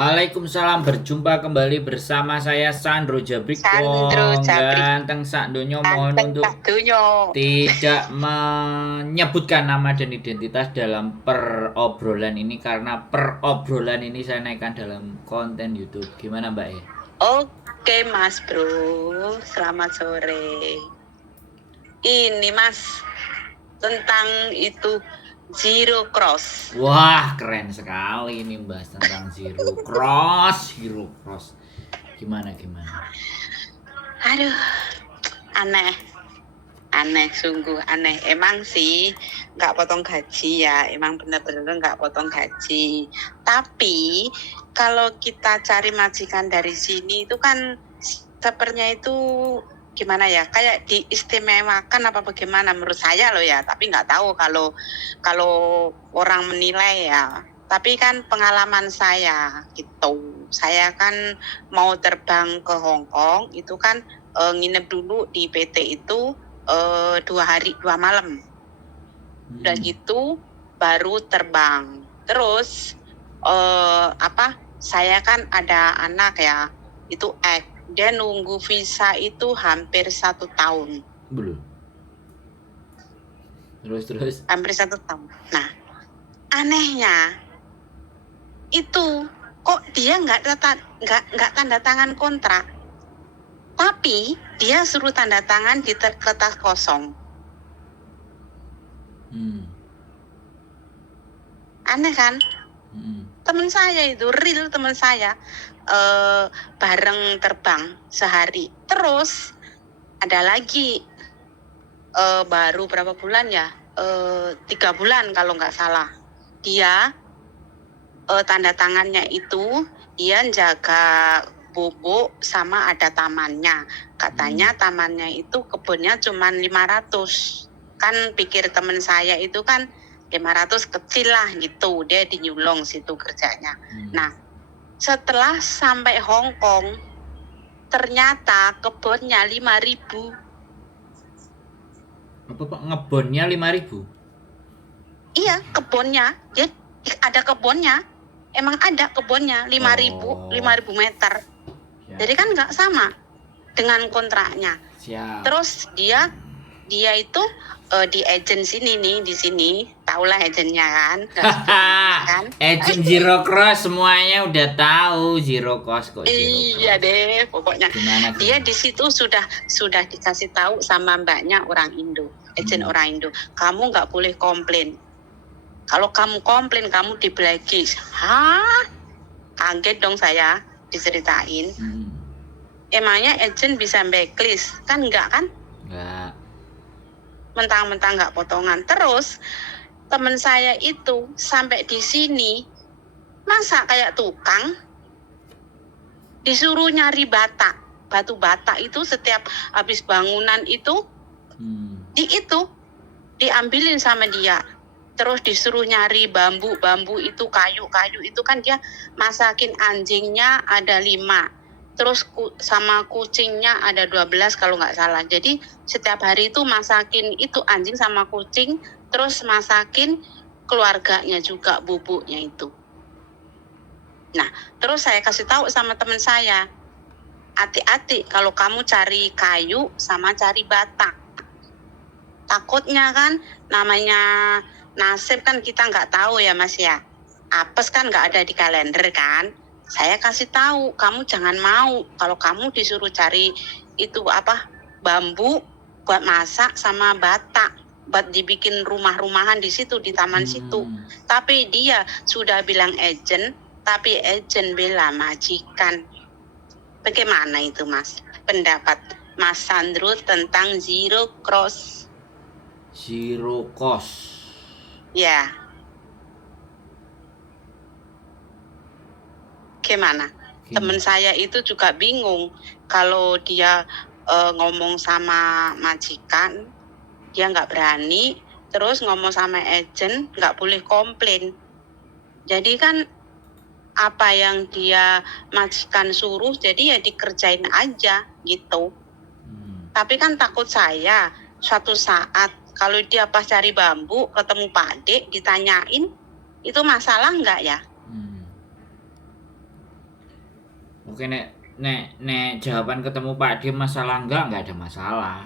Waalaikumsalam, berjumpa kembali bersama saya Sandro Sandro Jabriko. Jabrik Ganteng sak donya, mohon Ganteng untuk sak donya. tidak menyebutkan nama dan identitas dalam perobrolan ini karena perobrolan ini saya naikkan dalam konten YouTube. Gimana Mbak E? Oke Mas Bro, selamat sore. Ini Mas, tentang itu Zero Cross. Wah, keren sekali ini bahas tentang Zero Cross, Zero Cross. Gimana? Aduh, aneh. Aneh, sungguh aneh. Emang sih nggak potong gaji ya, emang bener-bener nggak potong gaji. Tapi kalau kita cari majikan dari sini itu kan sepertinya itu gimana ya, kayak diistimewakan apa bagaimana menurut saya loh ya. Tapi nggak tahu kalau orang menilai ya. Tapi kan pengalaman saya gitu. Saya kan mau terbang ke Hong Kong itu kan nginep dulu di PT itu 2 hari 2 malam. Udah gitu baru terbang. Terus saya kan ada anak ya, itu dia nunggu visa itu hampir 1 tahun. Belum. Terus. Hampir 1 tahun. Nah, anehnya itu kok dia nggak tanda tangan kontrak, tapi dia suruh tanda tangan di kertas kosong. Aneh kan? Teman saya itu real, teman saya bareng terbang sehari. Terus ada lagi baru berapa bulan ya, 3 bulan kalau nggak salah, dia tanda tangannya itu dia jaga bubuk sama ada tamannya. Katanya tamannya itu kebunnya cuma 500. Kan pikir teman saya itu kan 500 kecil lah gitu, dia di Nyulong situ kerjanya. Nah, setelah sampai Hong Kong ternyata kebunnya 5.000. Apa Pak, ngebonnya 5.000? Iya, kebunnya. Jadi ada kebunnya. Emang ada kebunnya 5.000 meter. Ya. Jadi kan nggak sama dengan kontraknya. Siap. Terus dia itu di agent sini nih, di sini, tahulah agentnya kan. Kan? Agent Zero Cross semuanya udah tahu Zero Cross kok. Iya deh, pokoknya. Gimana? Dia di situ sudah dikasih tahu sama mbaknya orang Indo, agent orang Indo. Kamu nggak boleh komplain. Kalau kamu komplain, kamu di blacklist. Hah? Kaget dong saya diceritain. Emangnya agent bisa blacklist? Kan enggak kan? Enggak. Mentang-mentang enggak potongan. Terus teman saya itu sampai di sini masa kayak tukang disuruh nyari batu bata itu setiap habis bangunan itu diambilin sama dia. Terus disuruh nyari bambu itu, kayu itu kan dia masakin anjingnya ada 5. Terus sama kucingnya ada 12 kalau nggak salah. Jadi setiap hari itu masakin itu anjing sama kucing, terus masakin keluarganya juga bubuknya itu. Nah, terus saya kasih tahu sama teman saya, hati-hati kalau kamu cari kayu sama cari bata. Takutnya kan namanya nasib kan kita nggak tahu ya Mas ya. Apes kan nggak ada di kalender kan. Saya kasih tahu, kamu jangan mau kalau kamu disuruh cari itu bambu buat masak sama bata buat dibikin rumah-rumahan di situ di taman situ. Tapi dia sudah bilang agent, tapi agent bilang majikan. Bagaimana itu Mas? Pendapat Mas Sandro tentang Zero Cross? Zero cost. Ya. Gimana? Teman saya itu juga bingung kalau dia ngomong sama majikan, dia nggak berani, terus ngomong sama agent nggak boleh komplain. Jadi kan apa yang dia majikan suruh, jadi ya dikerjain aja gitu. Tapi kan takut saya suatu saat kalau dia pas cari bambu ketemu Pak Dek ditanyain, itu masalah nggak ya? Oke, nek jawaban ketemu Pak D masalah enggak ada masalah.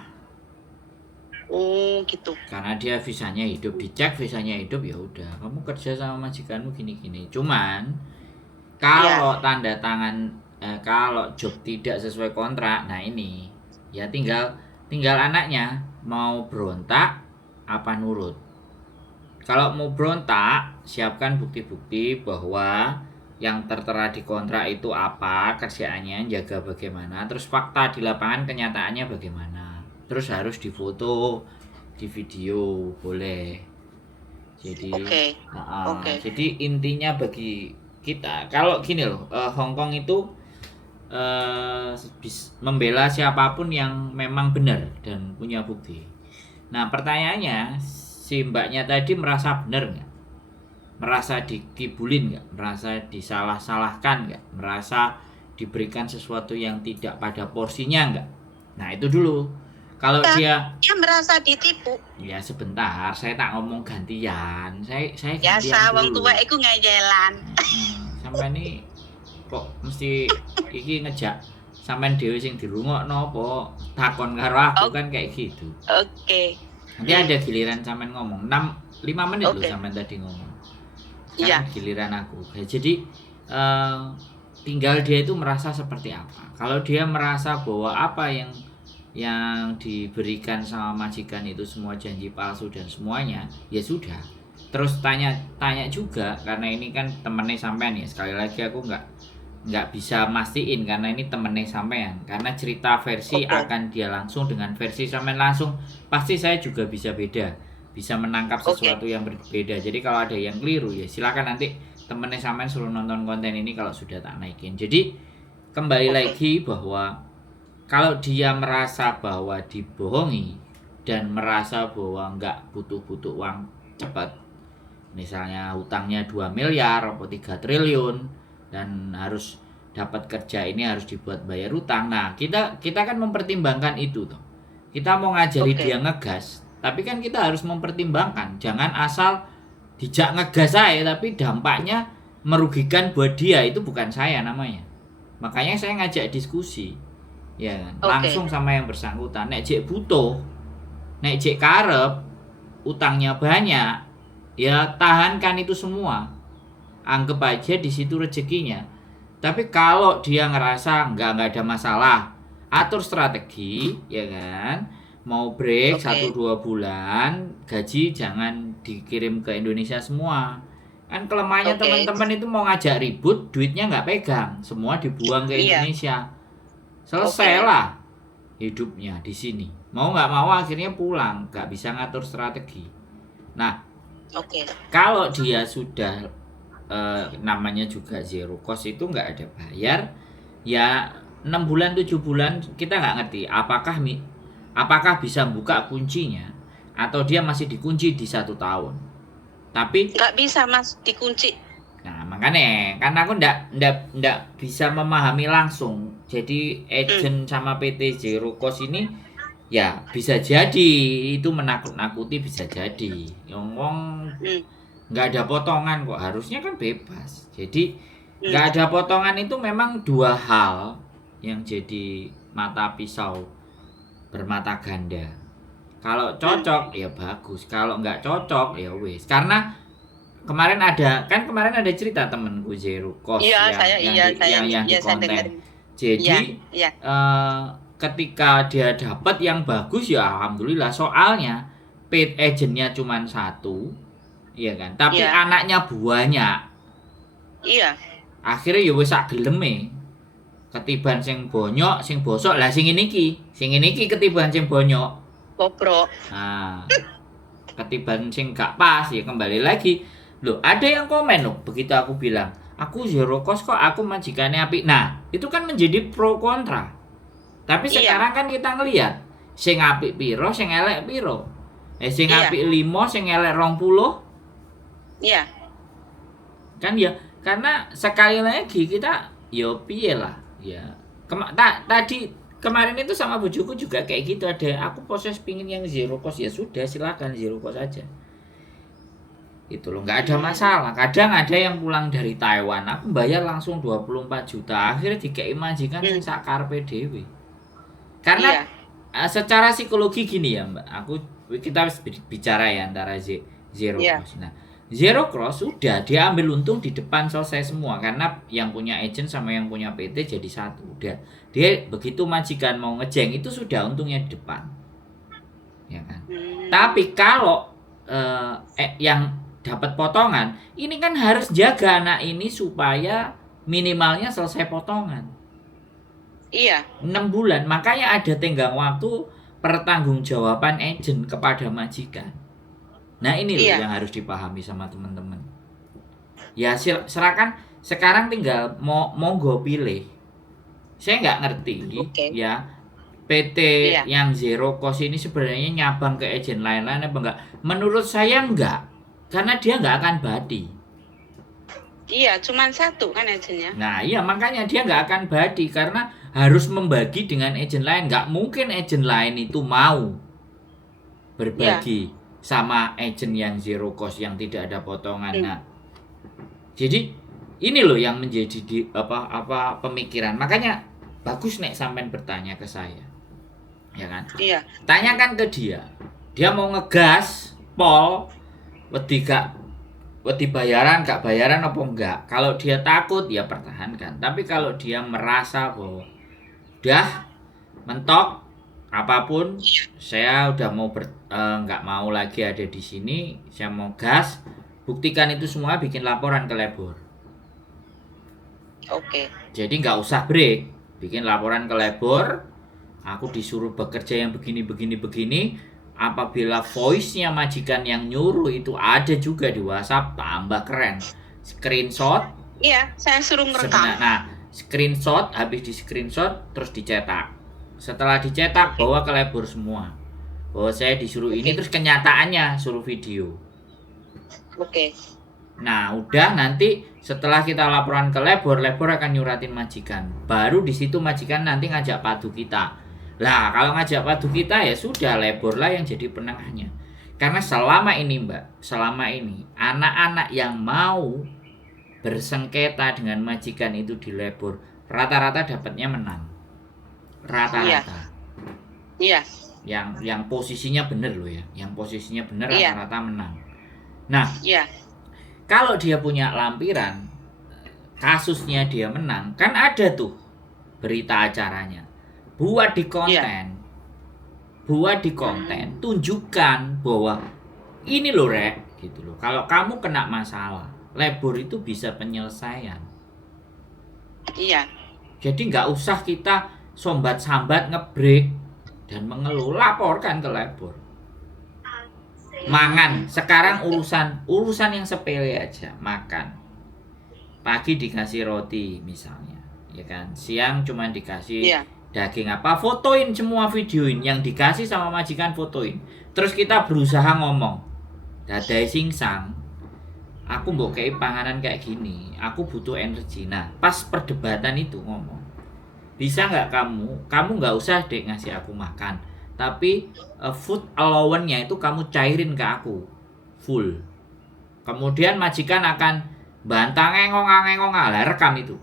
Oh gitu. Karena dia visanya hidup, dicek visanya hidup, ya udah kamu kerja sama majikanmu gini-gini. Cuman kalau tanda tangan kalau job tidak sesuai kontrak, nah ini ya tinggal anaknya mau berontak apa nurut. Kalau mau berontak, siapkan bukti-bukti bahwa yang tertera di kontrak itu apa, kerjaannya, jaga bagaimana, terus fakta di lapangan kenyataannya bagaimana. Terus harus difoto, di video, boleh. Jadi, jadi intinya bagi kita, kalau gini loh, Hong Kong itu membela siapapun yang memang benar dan punya bukti. Nah pertanyaannya, si mbaknya tadi merasa benar nggak? Merasa dikibulin nggak? Merasa disalah-salahkan nggak? Merasa diberikan sesuatu yang tidak pada porsinya nggak? Nah itu dulu. Kalau dia merasa ditipu. Ya sebentar, saya tak ngomong gantian. Saya biasa wong tua iku ngeyelan. Sampai nih kok mesti iki ngejak sampean dhewe sing dirungokno apa takon karo aku kan kayak gitu. Oke. Nanti ada giliran sampean ngomong 5 menit loh sampean tadi ngomong. Iya. Giliran aku. Jadi tinggal dia itu merasa seperti apa. Kalau dia merasa bahwa apa yang diberikan sama majikan itu semua janji palsu dan semuanya, ya sudah. Terus tanya juga, karena ini kan temennya sampean ya. Sekali lagi aku nggak bisa mastiin karena ini temennya sampean. Karena cerita versi akan dia langsung dengan versi sampean langsung, pasti saya juga bisa beda, bisa menangkap sesuatu yang berbeda. Jadi kalau ada yang keliru ya silakan nanti temennya sampean suruh nonton konten ini kalau sudah tak naikin. Jadi kembali lagi bahwa kalau dia merasa bahwa dibohongi dan merasa bahwa nggak butuh uang cepat, misalnya hutangnya 2 miliar atau 3 triliun dan harus dapat kerja ini harus dibuat bayar hutang. Nah, kita kan mempertimbangkan itu toh. Kita mau ngajari dia ngegas, tapi kan kita harus mempertimbangkan. Jangan asal dijak ngegas saya tapi dampaknya merugikan buat dia, itu bukan saya namanya. Makanya saya ngajak diskusi. Ya kan? Langsung sama yang bersangkutan. Nek jek butuh, nek jek karep, utangnya banyak, ya tahankan itu semua. Anggap aja di situ rezekinya. Tapi kalau dia ngerasa nggak ada masalah, atur strategi, ya kan? Mau break 1-2 bulan, gaji jangan dikirim ke Indonesia semua. Kan kelemahannya teman-teman itu mau ngajak ribut, duitnya nggak pegang, semua dibuang ke Indonesia. Selesailah hidupnya di sini. Mau nggak mau akhirnya pulang, nggak bisa ngatur strategi. Nah, kalau dia sudah namanya juga zero cost itu nggak ada bayar, ya 6 bulan 7 bulan kita nggak ngerti apakah bisa buka kuncinya atau dia masih dikunci di 1 tahun. Tapi nggak bisa mas dikunci. Nah makanya karena aku ndak bisa memahami langsung. Jadi agent sama PT Zero Cost ini ya bisa jadi itu menakut-nakuti, bisa jadi ngomong nggak ada potongan kok, harusnya kan bebas. Jadi nggak ada potongan itu memang 2 hal yang jadi mata pisau bermata ganda. Kalau cocok ya bagus, kalau nggak cocok ya wes. Karena kemarin ada cerita temenku Zero Cost yang di konten. Jadi ketika dia dapat yang bagus ya alhamdulillah, soalnya paid agentnya cuma 1, iya kan, tapi anaknya banyak. Iya. Akhirnya ya wis sak geleme. Ketiban sing bonyok, sing bosok, lah sing ini iki ketiban sing bonyok. Bobrok. Nah, ketiban sing gak pas ya kembali lagi. Loh, ada yang komen loh, begitu aku bilang, aku zero cost kok, aku majikannya apik. Nah, itu kan menjadi pro kontra. Tapi sekarang kan kita ngelihat, sing apik piro, sing elek piro. Sing apik 5, sing elek 20. Iya. Kan ya, karena sekali lagi kita yo piye lah, ya. Tadi kemarin itu sama bujuku juga kayak gitu, ada aku proses pingin yang zero cost, ya sudah silakan zero cost aja. Itu loh, nggak ada masalah. Kadang ada yang pulang dari Taiwan, aku bayar langsung 24 juta, akhirnya dikei majikan sing sakarpe dhewe. Karena Iya. secara psikologi gini ya Mbak, kita harus bicara ya antara zero Iya. cross. Nah, zero cross sudah dia ambil untung di depan selesai semua karena yang punya agent sama yang punya PT jadi satu. Udah. Dia begitu majikan mau ngejeng itu sudah untungnya di depan. Ya kan? Tapi kalau yang dapat potongan, ini kan harus jaga anak ini supaya minimalnya selesai potongan. Iya. 6 bulan, makanya ada tenggang waktu pertanggungjawaban agent kepada majikan. Nah ini loh Iya. yang harus dipahami sama teman-teman. Ya silakan sekarang tinggal monggo pilih. Saya nggak ngerti ya PT Iya. yang zero cost ini sebenarnya nyabang ke agent lain-lain apa enggak? Menurut saya enggak, karena dia nggak akan badi. Iya, cuman satu kan agennya. Nah iya makanya dia nggak akan badi karena harus membagi dengan agent lain. Nggak mungkin agent lain itu mau berbagi sama agent yang zero cost yang tidak ada potongan. Nah, jadi ini loh yang menjadi pemikiran. Makanya bagus nek sampean bertanya ke saya, ya kan? Iya. Tanyakan ke dia. Dia mau ngegas, pol, wedi bayaran gak bayaran apa enggak. Kalau dia takut ya pertahankan. Tapi kalau dia merasa bahwa udah mentok apapun, saya udah mau nggak mau lagi ada di sini, saya mau gas, buktikan itu semua, bikin laporan ke labor. Oke. Jadi nggak usah break, bikin laporan ke labor. Aku disuruh bekerja yang begini. Apabila voice-nya majikan yang nyuruh itu ada juga di WhatsApp, tambah keren. Screenshot. Iya, saya suruh merekam. Nah, screenshot, habis di screenshot terus dicetak. Setelah dicetak bawa ke labor semua. Bahwa saya disuruh ini, terus kenyataannya suruh video. Oke. Nah, udah nanti setelah kita laporan ke labor akan nyuratin majikan. Baru di situ majikan nanti ngajak padu kita. Lah, kalau ngajak padu kita ya sudah, labor lah yang jadi penengahnya. Karena selama ini Mbak, anak-anak yang mau bersengketa dengan majikan itu di labor, rata-rata dapatnya menang. Rata-rata. Iya. Yang posisinya bener loh ya. Yang posisinya bener rata-rata menang. Nah, kalau dia punya lampiran, kasusnya dia menang, kan ada tuh berita acaranya. Buat di konten. Tunjukkan bahwa ini loh Rek, gitu loh. Kalau kamu kena masalah, labor itu bisa penyelesaian. Iya. Jadi nggak usah kita sombat-sambat ngebreak dan mengeluh, laporkan ke labor. Mangan, sekarang urusan yang sepele aja, makan. Pagi dikasih roti misalnya, ya kan? Siang cuma dikasih daging apa, fotoin semua, videoin yang dikasih sama majikan, fotoin. Terus kita berusaha ngomong, dadai singsang, aku mbok kei panganan kayak gini, aku butuh energi. Nah, pas perdebatan itu ngomong, bisa nggak kamu nggak usah deh ngasih aku makan, tapi food allowance-nya itu kamu cairin ke aku full. Kemudian majikan akan bantang ngengong lah, rekam itu.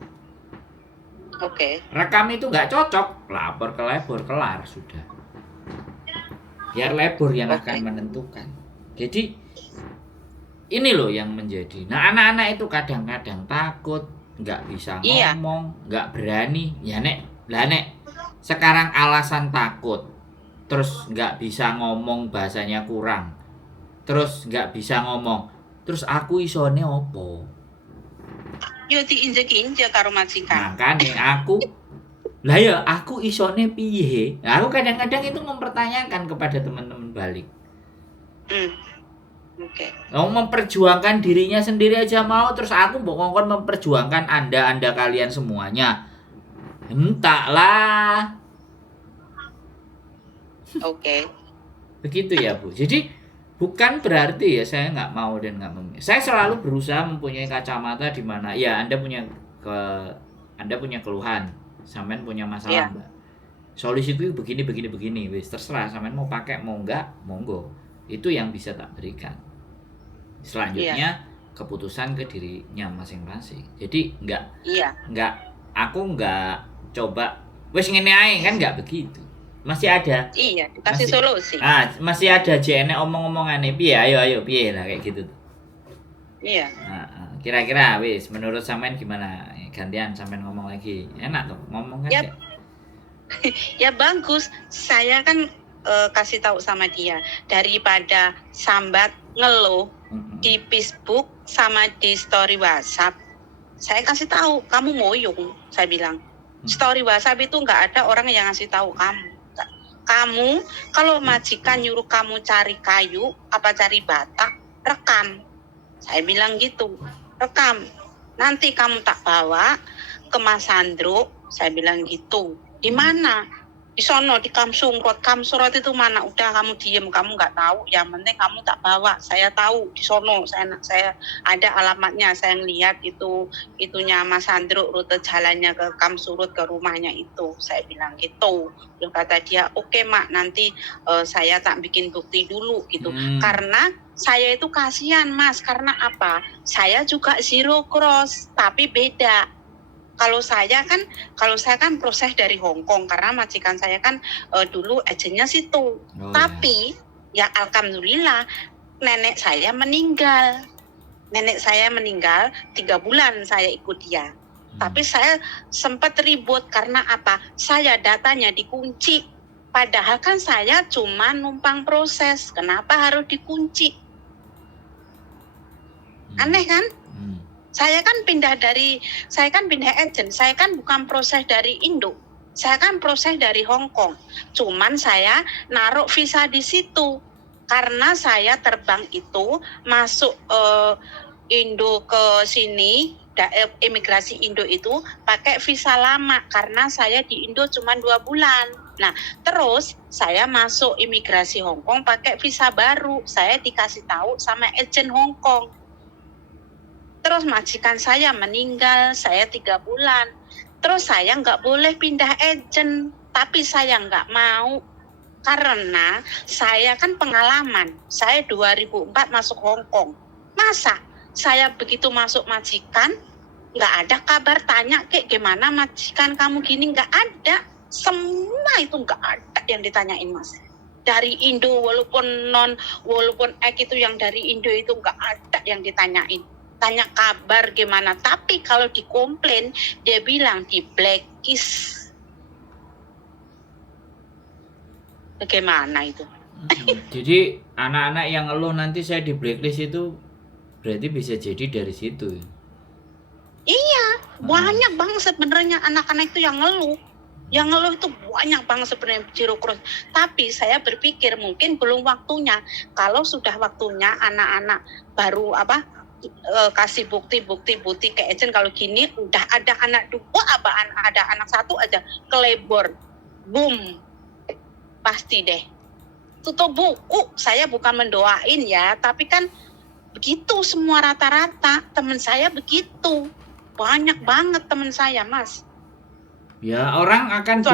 Oke. Rekam itu nggak cocok, lapor ke labor, kelar sudah. Biar labor yang akan menentukan. Jadi ini loh yang menjadi. Nah, anak-anak itu kadang-kadang takut, nggak bisa ngomong, nggak berani. Ya nek sekarang alasan takut, terus nggak bisa ngomong, bahasanya kurang, terus nggak bisa ngomong, terus aku isone opo? Yo diinjek-injek karo majikan. Makanya aku isone piye? Nah, aku kadang-kadang itu mempertanyakan kepada teman-teman balik. Oke. Memperjuangkan dirinya sendiri aja mau, terus aku ngongkon memperjuangkan anda kalian semuanya. Entahlah. Oke. Begitu ya Bu. Jadi bukan berarti ya saya nggak mau dan nggak memilih. Saya selalu berusaha mempunyai kacamata di mana ya Anda punya keluhan, sampean punya masalah Mbak. Solusiku begini, wis terserah sampean mau pakai mau enggak, monggo. Itu yang bisa tak berikan. Selanjutnya keputusan ke dirinya masing-masing. Jadi nggak aku nggak coba wes ngene ae kan, nggak begitu. Masih ada. Iya, kasih solusi. Masih ada jene omong-omongane piye ayo piye lah kayak gitu. Iya. Kira-kira wis menurut sampean gimana? Gantian sampean ngomong lagi. Enak tuh ngomong kan. Ya bagus. Saya kan kasih tahu sama dia daripada sambat ngeluh di Facebook sama di story WhatsApp. Saya kasih tahu, kamu moyong, saya bilang. Story WhatsApp itu nggak ada orang yang ngasih tahu kamu. Kamu kalau majikan nyuruh kamu cari kayu apa cari bata, rekam. Saya bilang gitu, rekam. Nanti kamu tak bawa ke Mas Sandro, saya bilang gitu. Di mana? Di sono di Kamsurot. Kamsurot itu mana? Udah kamu diem, kamu nggak tahu. Yang penting kamu tak bawa. Saya tahu di sono. Saya ada alamatnya. Saya ngelihat itunya Mas Sandro, rute jalannya ke Kamsurot ke rumahnya itu. Saya bilang gitu. Lalu kata dia, oke mak, nanti saya tak bikin bukti dulu gitu. Karena saya itu kasihan mas. Karena apa? Saya juga zero cross, tapi beda. Kalau saya kan proses dari Hong Kong karena majikan saya kan dulu agennya situ. Tapi ya alhamdulillah nenek saya meninggal. Nenek saya meninggal 3 bulan saya ikut dia. Tapi saya sempat ribut karena apa? Saya datanya dikunci. Padahal kan saya cuma numpang proses. Kenapa harus dikunci? Aneh kan? Saya kan pindah agent, saya kan bukan proses dari Indo, saya kan proses dari Hong Kong. Cuman saya naruh visa di situ karena saya terbang itu masuk Indo ke sini, imigrasi Indo itu pakai visa lama karena saya di Indo cuma 2 bulan. Nah, terus saya masuk imigrasi Hong Kong pakai visa baru, saya dikasih tahu sama agen Hong Kong. Terus majikan saya meninggal, saya 3 bulan. Terus saya nggak boleh pindah agent, tapi saya nggak mau. Karena saya kan pengalaman, saya 2004 masuk Hong Kong. Masa saya begitu masuk majikan, nggak ada kabar tanya kayak gimana majikan kamu gini, nggak ada. Semua itu nggak ada yang ditanyain mas. Dari Indo walaupun itu yang dari Indo itu nggak ada yang ditanyain. Tanya kabar gimana, tapi kalau dikomplain dia bilang di blacklist. Bagaimana itu? Jadi anak-anak yang ngeluh nanti saya di blacklist itu berarti bisa jadi dari situ. Iya, banyak banget sebenarnya anak-anak itu yang ngeluh. Yang ngeluh itu banyak banget sebenarnya zero cross. Tapi saya berpikir mungkin belum waktunya. Kalau sudah waktunya anak-anak baru kasih bukti ke agent kalau gini udah ada anak 2 ada anak 1 aja kelebor boom pasti deh tutup buku. Saya bukan mendoain ya, tapi kan begitu semua rata-rata teman saya begitu, banyak banget teman saya mas. Ya orang akan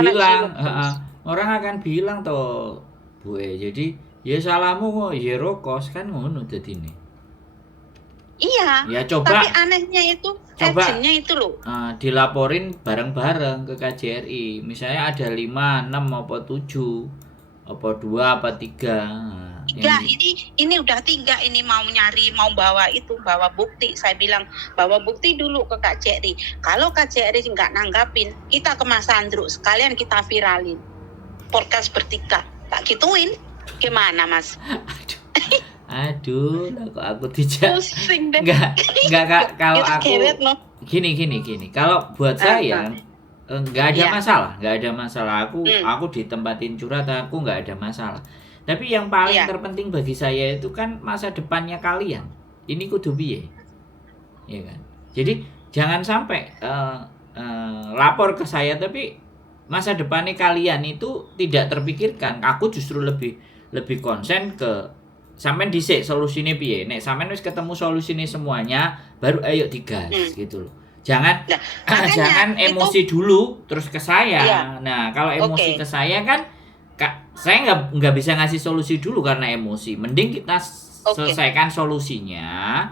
bilang toh Bu jadi ya salahmu kok zero cost kan ngono dadine. Iya, ya coba, tapi anehnya itu agennya itu loh. Dilaporin bareng-bareng ke KJRI. Misalnya ada 5, 6, apa 7, apa 2, apa 3. Ya ini udah 3 ini mau bawa bukti. Saya bilang bawa bukti dulu ke KJRI. Kalau KJRI nggak nanggapin, kita ke Mas Sandro sekalian kita viralin. Podcast bertiga, tak gituin. Gimana mas? Aduh, kok aku tidak. Pusing deh. Enggak Kak, kalau aku gini. Kalau buat saya enggak ada masalah. Aku ditempatin curhat, aku enggak ada masalah. Tapi yang paling terpenting bagi saya itu kan masa depannya kalian. Ini kudu piye? Iya kan? Jadi jangan sampai lapor ke saya tapi masa depannya kalian itu tidak terpikirkan. Aku justru lebih konsen ke sampean dhisik solusine piye. Nek sampean wis ketemu solusine semuanya, baru ayo digas gitu loh. Jangan emosi dulu terus ke saya. Nah, kalau emosi ke saya kan saya nggak bisa ngasih solusi dulu karena emosi. Mending kita Oke. selesaikan solusinya,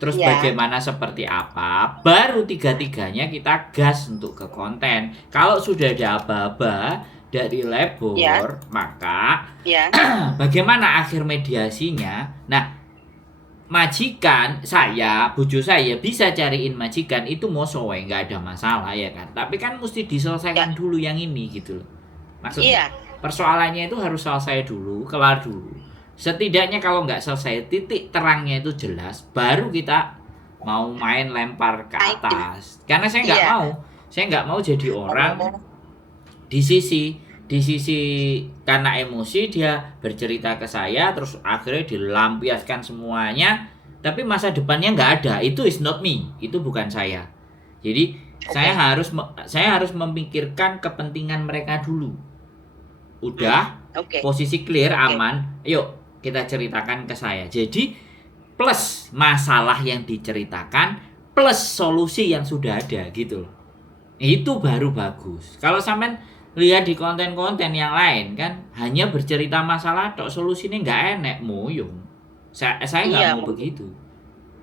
terus Ya. bagaimana seperti apa, baru tiga-tiganya kita gas untuk ke konten. Kalau sudah ada aba-aba dari Ya. labor, maka Ya. bagaimana akhir mediasinya? Nah, majikan saya, bojo saya bisa cariin majikan itu mosowe, nggak ada masalah ya kan. Tapi kan mesti diselesaikan Ya. dulu yang ini gitu loh. Maksudnya Iya. persoalannya itu harus selesai dulu, kelar dulu. Setidaknya kalau nggak selesai, titik terangnya itu jelas, baru kita mau main lempar ke atas. Karena Iya. saya nggak mau jadi orang Oh. di sisi karena emosi dia bercerita ke saya, terus akhirnya dilampiaskan semuanya, tapi masa depannya nggak ada. Itu is not me, itu bukan saya. Jadi saya harus memikirkan kepentingan mereka dulu. Udah Oke. posisi clear, aman, yuk kita ceritakan ke saya. Jadi plus masalah yang diceritakan plus solusi yang sudah ada gitu loh. Itu baru bagus. Kalau sampean lihat di konten-konten yang lain kan hanya bercerita masalah tok, solusinya nggak enak, moyong. Saya nggak Iya, mau begitu.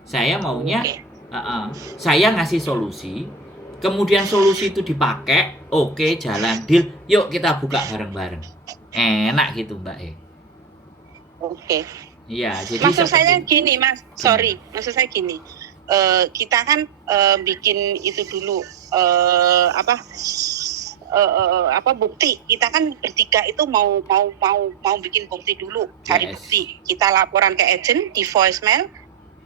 Saya maunya Oke. saya ngasih solusi, kemudian solusi itu dipakai, oke, jalan deal, yuk kita buka bareng-bareng. Enak gitu Mbak Oke. Iya, jadi Maksud seperti saya gini, Mas. Sorry, maksud saya gini. Kita kan bikin itu dulu bukti. Kita kan bertiga itu mau bikin bukti dulu, cari Yes. bukti. Kita laporan ke agent di voicemail,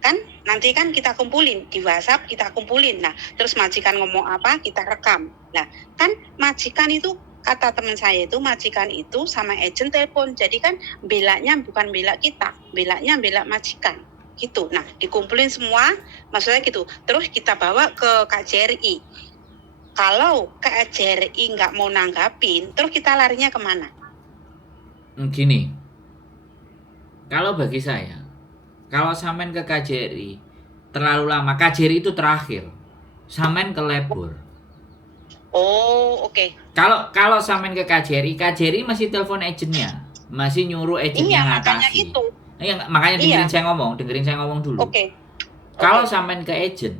kan nanti kan kita kumpulin di WhatsApp, kita kumpulin. Nah, terus majikan ngomong apa, kita rekam. Nah, kan majikan itu, kata teman saya itu, majikan itu sama agent telepon. Jadi kan belanya bukan bela kita, belanya bela majikan. Gitu. Nah, dikumpulin semua, maksudnya gitu. Terus kita bawa ke KJRI. Kalau KJRI nggak mau nanggapin, terus kita larinya kemana? Gini, kalau bagi saya, kalau sampean ke KJRI terlalu lama, KJRI itu terakhir, sampean ke labor. Oh, oke. Kalau sampean ke KJRI masih telepon agentnya, masih nyuruh agentnya Iya, makanya ngatasi. itu. Iya, makanya dengerin saya ngomong dulu. Oke. Kalau sampean ke agent,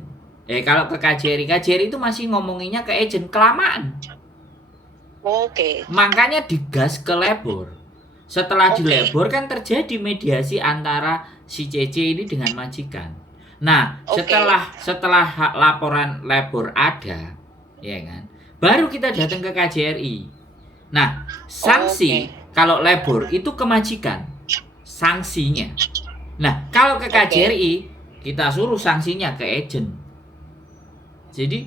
kalau ke KJRI itu masih ngomonginnya ke agent, kelamaan. Oke. Makanya digas ke labor. Setelah di Oke. labor kan terjadi mediasi antara si CC ini dengan majikan. Nah, Oke. setelah laporan labor ada, ya kan, baru kita datang ke KJRI. Nah, sanksi kalau labor itu ke majikan, sanksinya. Nah, kalau ke KJRI kita suruh sanksinya ke agent. Jadi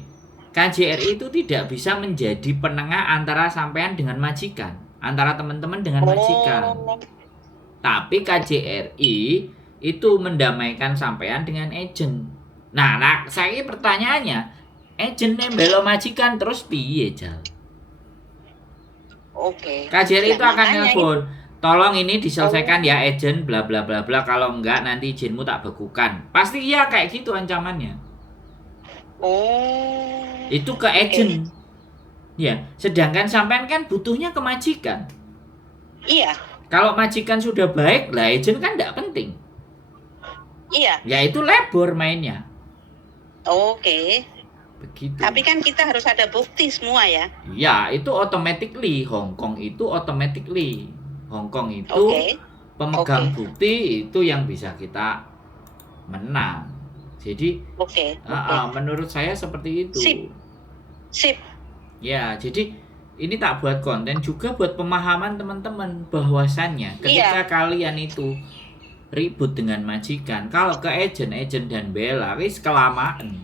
KJRI itu tidak bisa menjadi penengah antara sampean dengan majikan, antara teman-teman dengan majikan. Tapi KJRI itu mendamaikan sampean dengan agent. Nah, saya pertanyaannya, agentnya belo majikan terus piye, Jal? Oke. KJRI itu akan makanya nelpon, tolong ini diselesaikan ya agent, bla bla bla bla, kalau enggak nanti izinmu tak bekukan. Pasti iya kayak gitu ancamannya. Oh. Itu ke agent. Ya, sedangkan sampean kan butuhnya ke majikan. Iya. Kalau majikan sudah baik, lah agent kan enggak penting. Iya. Ya itu labor mainnya. Oke. Begitu. Tapi kan kita harus ada bukti semua ya. Ya, itu automatically Hongkong itu automatically. Hongkong itu pemegang bukti itu yang bisa kita menang. Jadi menurut saya seperti itu. Sip. Ya, jadi ini tak buat konten juga buat pemahaman teman-teman bahwasannya ketika kalian itu ribut dengan majikan, kalau ke agent dan bela wis kelamaan,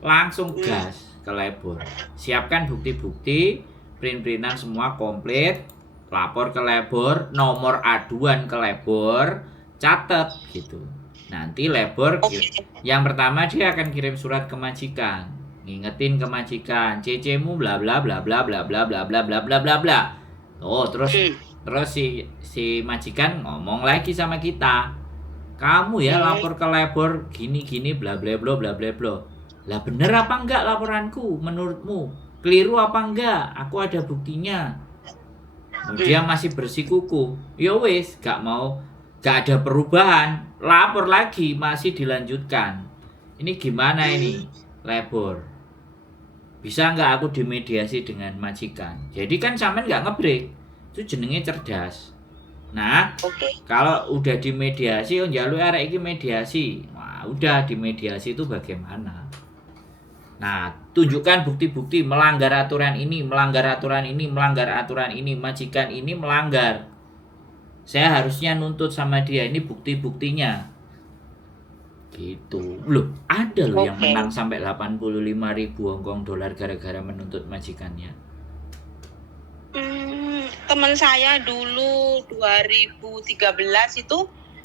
langsung gas ke labor. Siapkan bukti-bukti, print-printan semua komplit, lapor ke labor, nomor aduan ke labor, catat gitu. Nanti labor yang pertama dia akan kirim surat ke majikan, ngingetin ke majikan, CC-mu bla bla bla bla bla bla bla bla bla bla bla bla. Oh, terus si majikan ngomong lagi sama kita. Kamu ya lapor ke labor gini bla bla bla bla bla bla. Lah bener apa enggak laporanku menurutmu? Keliru apa enggak? Aku ada buktinya. Dia masih bersikukuh. Ya wis, gak gak ada perubahan, lapor lagi masih dilanjutkan. Ini gimana ini, labor? Bisa nggak aku dimediasi dengan majikan? Jadi kan sampean nggak ngebreak, itu jenenge cerdas. Nah, Oke. kalau udah dimediasi, oh njaluk arek iki mediasi. Wah, udah dimediasi itu bagaimana? Nah, tunjukkan bukti-bukti melanggar aturan ini, melanggar aturan ini, melanggar aturan ini, majikan ini melanggar. Saya harusnya nuntut sama dia, ini bukti-buktinya. Gitu. Loh, ada loh yang Oke. menang sampai 85.000 Hongkong dolar gara-gara menuntut majikannya. Teman saya dulu 2013 itu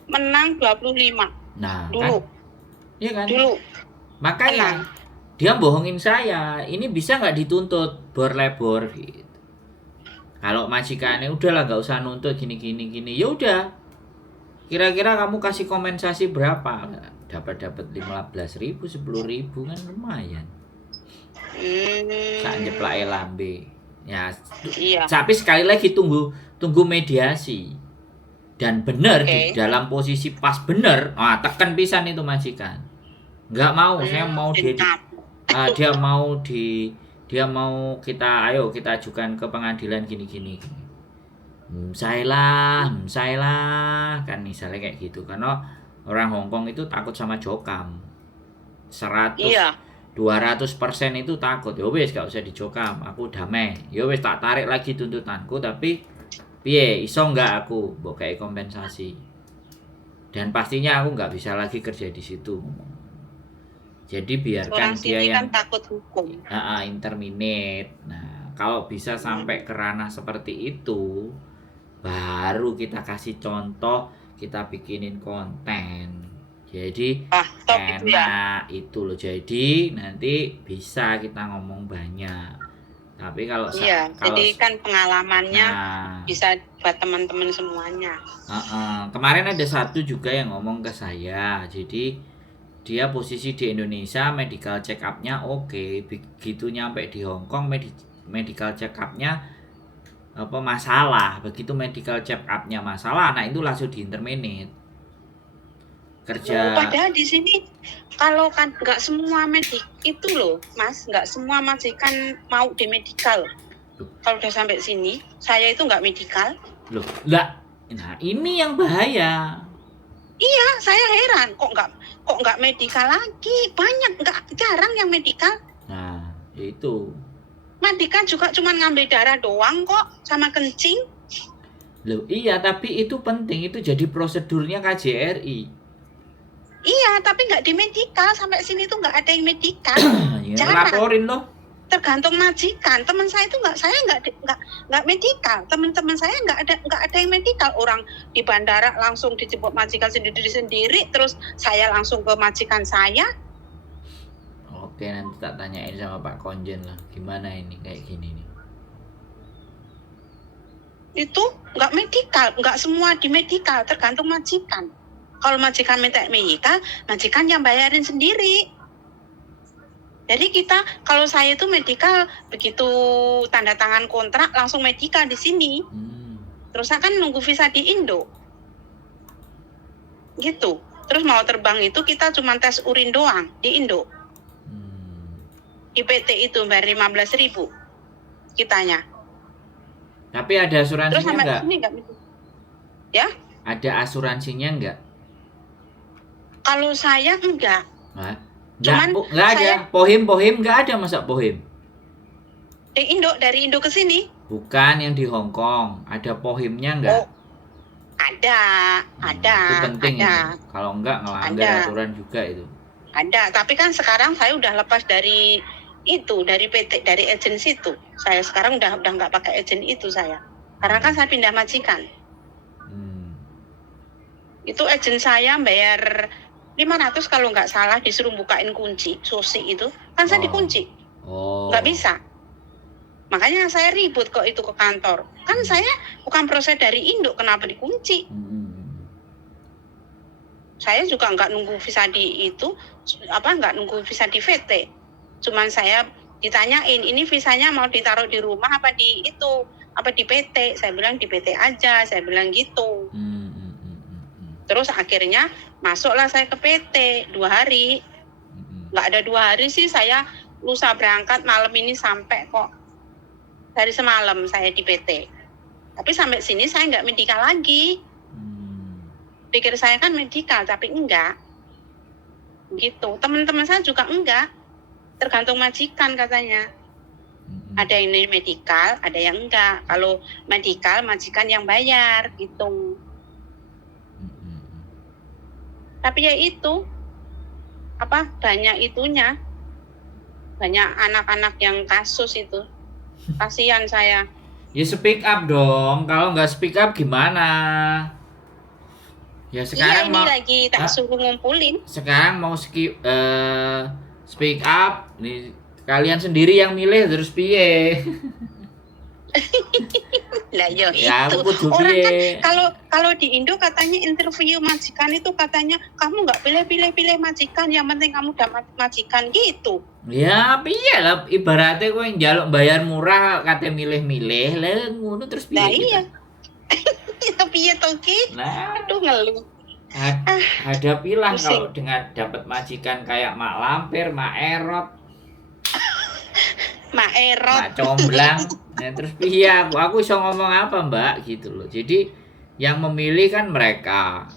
menang 25 Nah, dulu. kan? Iya kan? Dulu. Makanya Menang. dia bohongin saya. Ini bisa nggak dituntut bor-lebor gitu. Kalau majikannya udahlah nggak usah nuntut gini. Ya udah. Kira-kira kamu kasih kompensasi berapa? Dapat 15.000, 10.000 kan lumayan. Sak njeplake lambe. Ya, Iya. tapi sekali lagi tunggu mediasi. Dan benar di Oke. dalam posisi pas benar, tekan pisan itu majikan. Nggak mau, saya mau dia mau kita ajukan ke pengadilan gini. Saya lah kan misalnya kayak gitu. Karena orang Hongkong itu takut sama jokam. 100 Iya. 200% itu takut. Ya wis gak usah dijokam, aku damai. Ya wis tak tarik lagi tuntutanku, tapi piye iso enggak aku mbok kayak kompensasi. Dan pastinya aku nggak bisa lagi kerja di situ. Jadi biarkan Orang dia sini yang kan takut hukum. interminate. Nah, kalau bisa sampai ke ranah seperti itu, baru kita kasih contoh, kita bikinin konten. Jadi Top itu ya. enak itu loh. Jadi nanti bisa kita ngomong banyak. Tapi kalau Iya, jadi kan pengalamannya nah, bisa buat teman-teman semuanya. kemarin ada satu juga yang ngomong ke saya. Jadi dia posisi di Indonesia, medical check up-nya oke. Begitu nyampe di Hong Kong, medical check up-nya masalah. Begitu medical check up-nya masalah, nah itu langsung di-interminate. Kerja. Padahal di sini kalau kan nggak semua medik itu loh, Mas, nggak semua majikan mau di medical. Kalau udah sampai sini, saya itu nggak medical. Loh, lah. Nah, ini yang bahaya. Iya, saya heran kok nggak medical lagi. Banyak jarang yang medical. Nah, itu. Medical juga cuma ngambil darah doang kok sama kencing. Loh, iya, tapi itu penting, itu jadi prosedurnya KJRI. Iya, tapi nggak di medical. Sampai sini tuh nggak ada yang medical. Ya, laporin loh. Tergantung majikan. Teman saya itu saya nggak medical. Teman-teman saya nggak ada yang medical. Orang di bandara langsung dijemput majikan sendiri. Terus saya langsung ke majikan saya. Oke, nanti tak tanyain sama Pak Konjen lah. Gimana ini kayak gini nih. Itu nggak medical. Nggak semua di medical. Tergantung majikan. Kalau majikan minta medical, majikan yang bayarin sendiri. Jadi kalau saya itu medical, begitu tanda tangan kontrak langsung medical di sini. Terus akan nunggu visa di Indo. Gitu. Terus mau terbang itu kita cuma tes urin doang di Indo. Di PT itu bayar 15.000 kitanya. Tapi ada asuransinya enggak? Ya? Ada asuransinya enggak? Kalau saya enggak. Nah, enggak ada. Pohim enggak ada, masa pohim? Dari Indo ke sini? Bukan yang di Hong Kong. Ada pohimnya enggak? Oh, ada. Itu penting itu. Kalau enggak ngelanggar aturan juga itu. Ada, tapi kan sekarang saya udah lepas dari itu, dari PT, dari agensi itu. Saya sekarang udah nggak pakai agen itu saya. Karena kan saya pindah majikan. Itu agen saya bayar 500 kalau nggak salah, disuruh bukain kunci sosi itu kan saya dikunci, nggak bisa. Makanya saya ribut kok itu ke kantor. Kan saya bukan proses dari Indo, kenapa dikunci? Saya juga nggak nunggu visa nggak nunggu visa di VT. Cuman saya ditanyain, ini visanya mau ditaruh di rumah apa di PT? Saya bilang di PT aja, saya bilang gitu. Terus akhirnya masuklah saya ke PT 2 hari. Nggak ada 2 hari sih, saya lusa berangkat, malam ini sampai kok. Dari semalam saya di PT. Tapi sampai sini saya nggak medikal lagi. Pikir saya kan medikal, tapi enggak. Gitu. Teman-teman saya juga enggak. Tergantung majikan katanya. Ada yang medikal, ada yang enggak. Kalau medikal, majikan yang bayar gitu. Tapi ya itu, banyak itunya. Banyak anak-anak yang kasus itu. Kasihan saya. Ya speak up dong. Kalau nggak speak up gimana? Ya sekarang ini lagi tak suruh ngumpulin. Sekarang mau speak up, nih kalian sendiri yang milih terus piye? Lah ya Ya, itu orang kan kalau di Indo katanya interview majikan itu katanya kamu nggak pilih majikan, yang penting kamu dapat majikan gitu. Ya piye lah, ibaratnya kowe njaluk bayar murah kate milih-milih lah ngono terus piye? Nah iya. Piye to ki? Nah, aduh ngeluh. Hadapilah kalau dengan dapat majikan kayak Mak Lampir, Mak Erot, Mak Comblang. Nah, terus piye aku iso ngomong apa, Mbak, gitu loh. Jadi yang memilih kan mereka,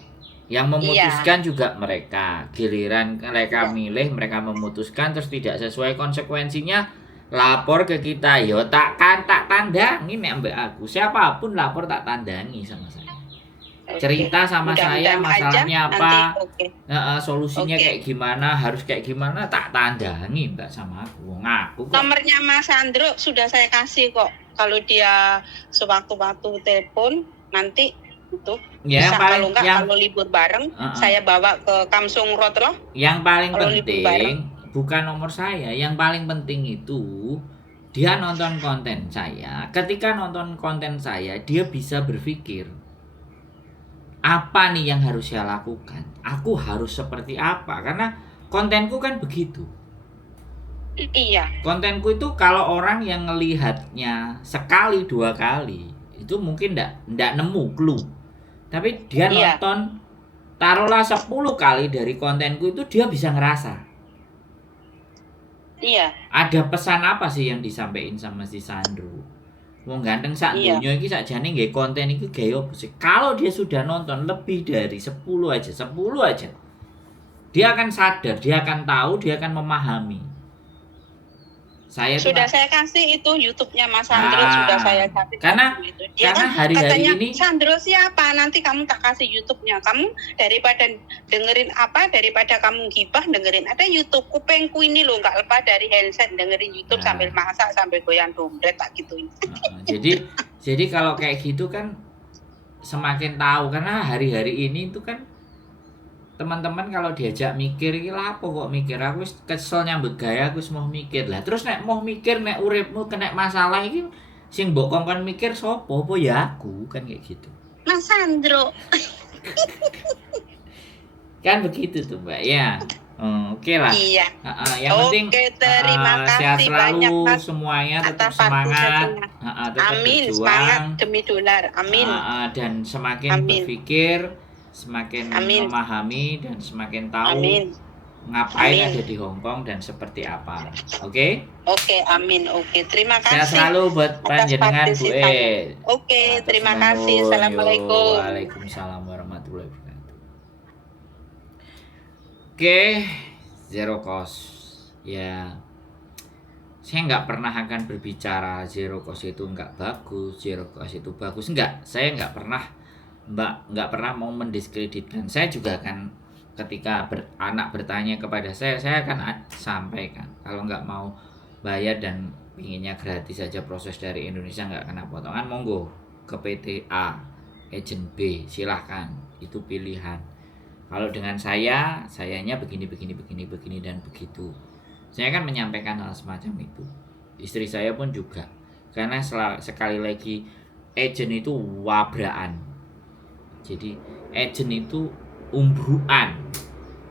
yang memutuskan juga mereka. Giliran mereka milih, mereka memutuskan terus tidak sesuai konsekuensinya, lapor ke kita. Yo tak tandangi nek mbak aku. Siapapun lapor tak tandangi sama saya. Cerita sama saya masalahnya apa, solusinya kayak gimana, harus kayak gimana, tak tandangi mbak sama aku. Ngaku kok. Nomornya Mas Sandro sudah saya kasih kok. Kalau dia sewaktu-waktu telepon nanti itu ya, bisa, kalau enggak kalau libur bareng saya bawa ke Kamsung Road loh. Yang paling penting bukan nomor saya, yang paling penting itu dia nonton konten saya. Ketika nonton konten saya, dia bisa berpikir, apa nih yang harus saya lakukan? Aku harus seperti apa? Karena kontenku kan begitu. Iya. Kontenku itu kalau orang yang ngelihatnya sekali 2 kali, itu mungkin ndak nemu clue. Tapi dia nonton taruhlah 10 kali dari kontenku itu, dia bisa ngerasa. Iya. Ada pesan apa sih yang disampaikan sama si Sandro? Wong ganteng sak donya iki sakjane nggih konten iki gawe opo sih? Kalau dia sudah nonton lebih dari 10 aja. Dia akan sadar, dia akan tahu, dia akan memahami. Saya kasih itu YouTube-nya Mas Sandro, sudah saya kasih. Karena hari-hari ini Sandro siapa? Nanti kamu tak kasih YouTube-nya. Kamu daripada kamu gibah dengerin, ada YouTube. Kupengku ini loh nggak lepas dari handset dengerin YouTube sambil masak, sambil goyang dompet tak gituin. Jadi kalau kayak gitu kan semakin tahu, karena hari-hari ini itu kan teman-teman kalau diajak mikir iki lah apa kok mikir, aku kesel nyambut gaya, aku mau mikir lah. Terus nek mau mikir nek uripmu kena masalah iki sing mbok kongkon mikir sopo apa ya aku, kan kayak gitu. Mas Sandro. Kan begitu tuh Mbak ya. Oke lah. Iya. Yang penting terima kasih sehat selalu banyak, semuanya, tetap semangat. Tetap amin, berjuang. Semangat demi dolar. Amin. Dan semakin berpikir, semakin memahami dan semakin tahu ngapain ada di Hong Kong dan seperti apa. Oke? Oke, amin. Oke, terima kasih. Sehat selalu buat panjenengan Bu E. Oke, terima kasih. Assalamualaikum. Waalaikumsalam warahmatullahi wabarakatuh. Oke, zero cost. Ya, saya nggak pernah akan berbicara zero cost itu nggak bagus, zero cost itu bagus. Saya nggak pernah nggak pernah mau mendiskreditkan. Saya juga akan ketika anak bertanya kepada saya akan sampaikan kalau nggak mau bayar dan inginnya gratis saja proses dari Indonesia nggak kena potongan, monggo ke PT A, agent B, silahkan, itu pilihan. Kalau dengan sayanya begini dan begitu. Saya akan menyampaikan hal semacam itu. Istri saya pun juga, karena sekali lagi agent itu wabraan. Jadi agent itu umbruan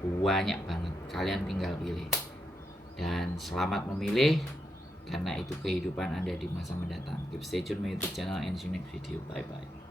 banyak banget, kalian tinggal pilih. Dan selamat memilih, karena itu kehidupan Anda di masa mendatang. Keep stay tune my YouTube channel and see you next video. Bye bye.